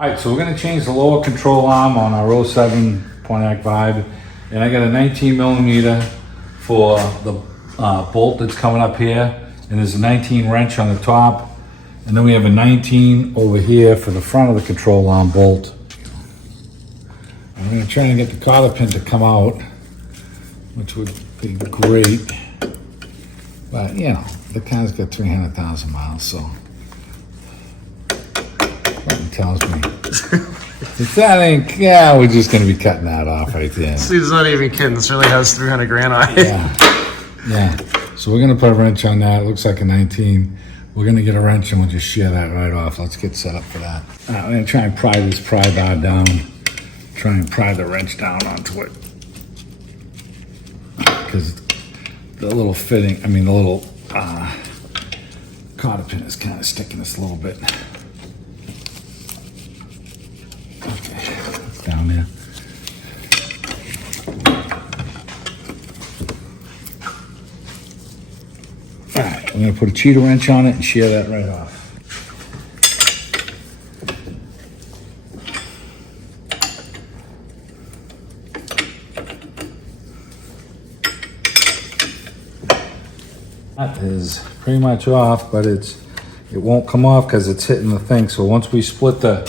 All right, so we're gonna change the lower control arm on our 07 Pontiac Vibe. And I got a 19 millimeter for the bolt that's coming up here. And there's a 19 wrench on the top. And then we have a 19 over here for the front of the control arm bolt. I'm gonna try and get the cotter pin to come out, which would be great. But you know, the car's got 300,000 miles, so. Something tells me. If that ain't, yeah, we're just gonna be cutting that off right there. See, it's not even kidding. This really has 300 grand on it. Yeah. So we're gonna put a wrench on that. It looks like a 19. We're gonna get a wrench and we'll just shear that right off. Let's get set up for that. All right, I'm gonna try and pry this pry bar down. Try and pry the wrench down onto it. Because the little fitting, the little cotter pin is kind of sticking us a little bit. Okay, it's down there. All right, I'm gonna put a cheater wrench on it and shear that right off. That is pretty much off, but it won't come off because it's hitting the thing. So once we split the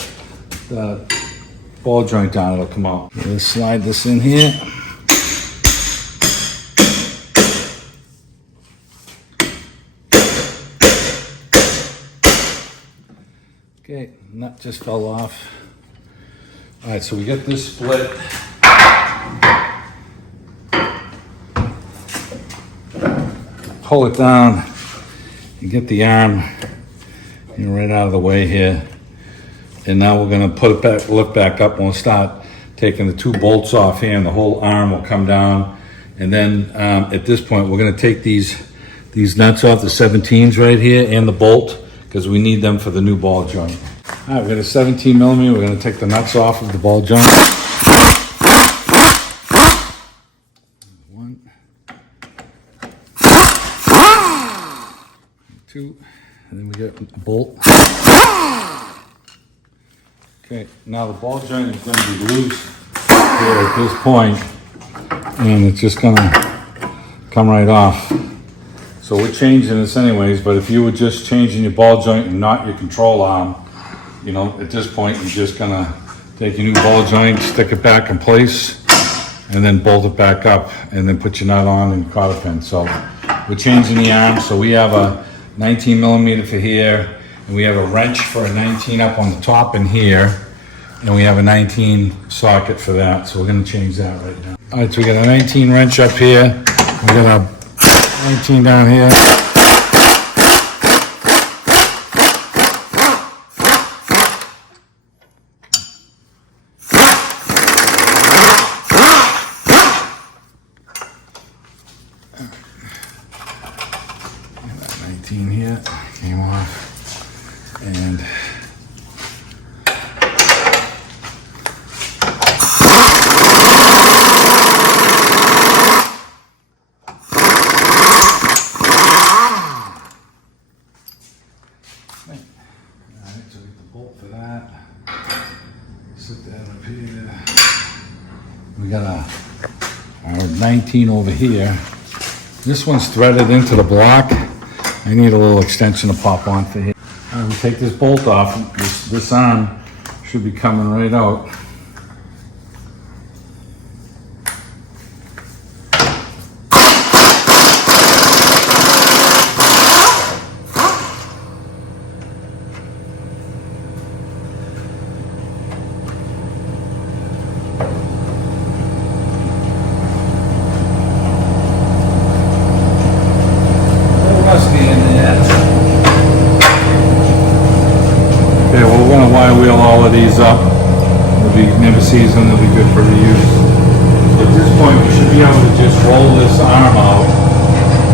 ball joint down, it'll come out. Let's slide this in here. Okay, nut just fell off. All right, so we get this split. Pull it down and get the arm right out of the way here. And now we're gonna put it back, lift back up, and we'll start taking the two bolts off here, and the whole arm will come down. And then at this point, we're gonna take these nuts off, the 17s right here, and the bolt, because we need them for the new ball joint. All right, we got a 17 millimeter. We're gonna take the nuts off of the ball joint. One, two, and then we get a bolt. Okay, now the ball joint is going to be loose here at this point, and it's just going to come right off. So we're changing this anyways, but if you were just changing your ball joint and not your control arm, you know, at this point you're just going to take your new ball joint, stick it back in place, and then bolt it back up, and then put your nut on and cotter pin. So we're changing the arm, so we have a 19 millimeter for here, and we have a wrench for a 19 up on the top in here, and we have a 19 socket for that, so we're gonna change that right now. All right, so we got a 19 wrench up here, we got a 19 down here. Here came off, and so we get the bolt for that. Sit that up here. We got our 19 over here. This one's threaded into the block. I need a little extension to pop on for here. All right, we take this bolt off. This arm should be coming right out. Okay, well, we're gonna wire wheel all of these up. Never sees them, they'll be good for reuse. So at this point, we should be able to just roll this arm out.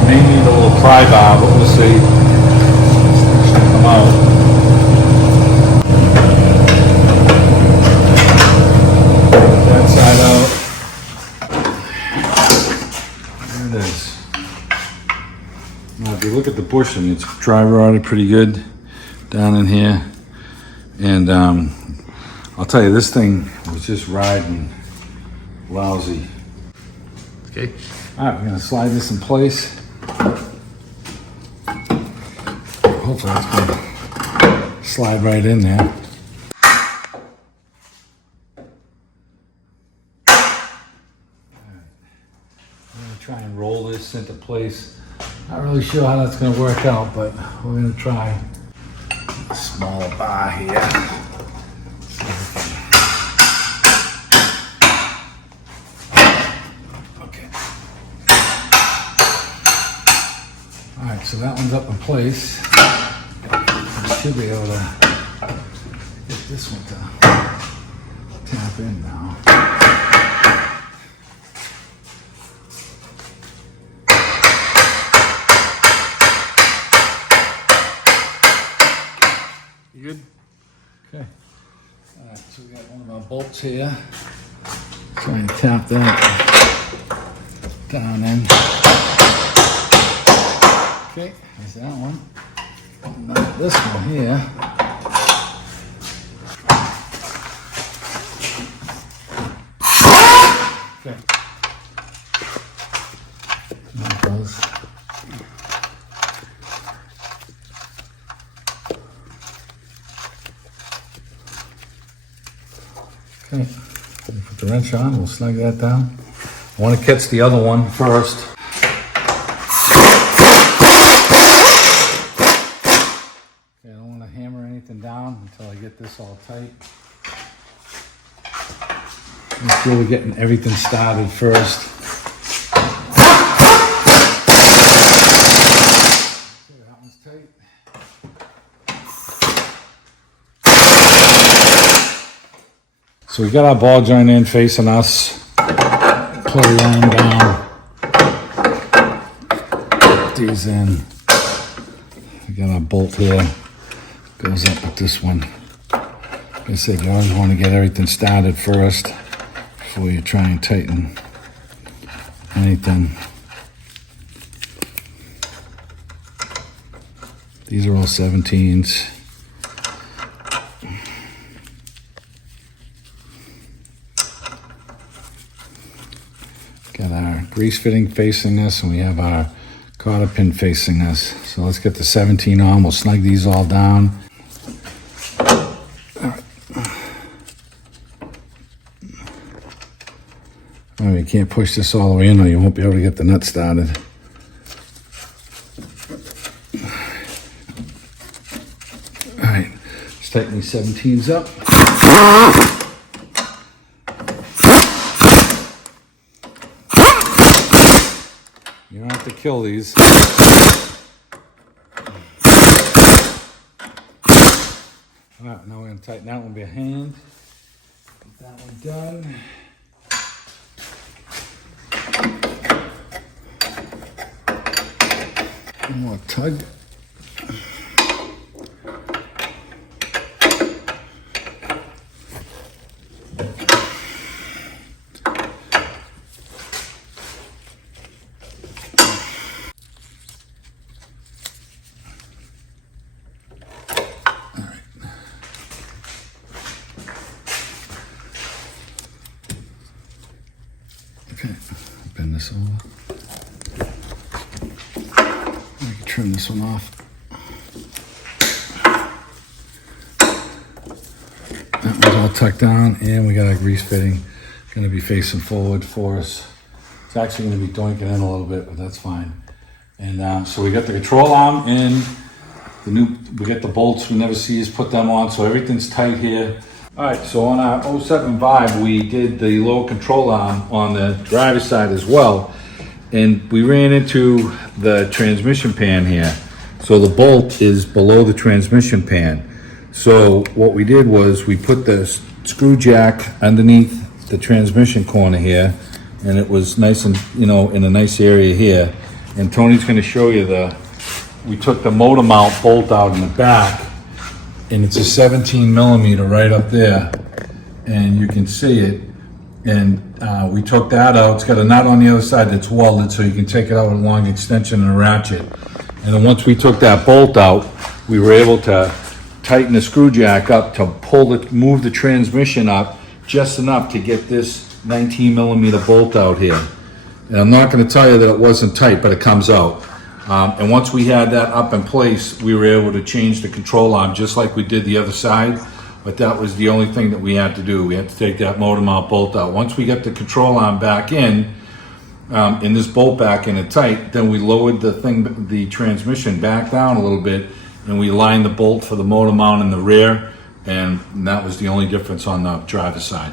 May need a little pry bar, but we'll see. It's gonna come out. That side out. There it is. Now, if you look at the bushing, it's dry rotted pretty good down in here. And I'll tell you, this thing was just riding lousy. Okay. All right, we're gonna slide this in place. Hopefully it's gonna slide right in there. I'm gonna try and roll this into place. Not really sure how that's gonna work out, but we're gonna try. A smaller bar here. Okay. All right, so that one's up in place. I should be able to get this one to tap in now. You good? Okay. All right, so we got one of our bolts here. Try and tap that down in. Okay, there's that one. Now this one here. Okay. There it goes. Okay, put the wrench on, we'll snug that down. I want to catch the other one first. Okay, I don't want to hammer anything down until I get this all tight. Make sure we're getting everything started first. Okay, that one's tight. So we got our ball joint in facing us. Pull the arm down. Put these in. We got our bolt here. Goes up with this one. Like I said, you always want to get everything started first before you try and tighten anything. These are all 17s. Got our grease fitting facing us, and we have our cotter pin facing us. So let's get the 17 on. We'll snug these all down. Oh, you can't push this all the way in or you won't be able to get the nut started. All right, let's tighten these 17s up. You don't have to kill these. All right, now we're gonna tighten that one behind. Get that one done. One more tug. Okay, bend this over. I can trim this one off. That one's all tucked down, and we got our grease fitting. Going to be facing forward for us. It's actually going to be doinking in a little bit, but that's fine. And so we got the control arm in. We got the bolts. We never see us put them on, so everything's tight here. All right, so on our 07 Vibe, we did the lower control arm on the driver's side as well. And we ran into the transmission pan here. So the bolt is below the transmission pan. So what we did was we put the screw jack underneath the transmission corner here, and it was nice and, in a nice area here. And Tony's gonna show you we took the motor mount bolt out in the back, and it's a 17 millimeter right up there, and you can see it. And we took that out. It's got a nut on the other side that's welded, so you can take it out with a long extension and a ratchet. And then once we took that bolt out, we were able to tighten the screw jack up to move the transmission up just enough to get this 19 millimeter bolt out here. And I'm not gonna tell you that it wasn't tight, but it comes out. And once we had that up in place, we were able to change the control arm just like we did the other side. But that was the only thing that we had to do. We had to take that motor mount bolt out. Once we got the control arm back in, and this bolt back in it tight, then we lowered the transmission back down a little bit, and we lined the bolt for the motor mount in the rear, and that was the only difference on the driver's side.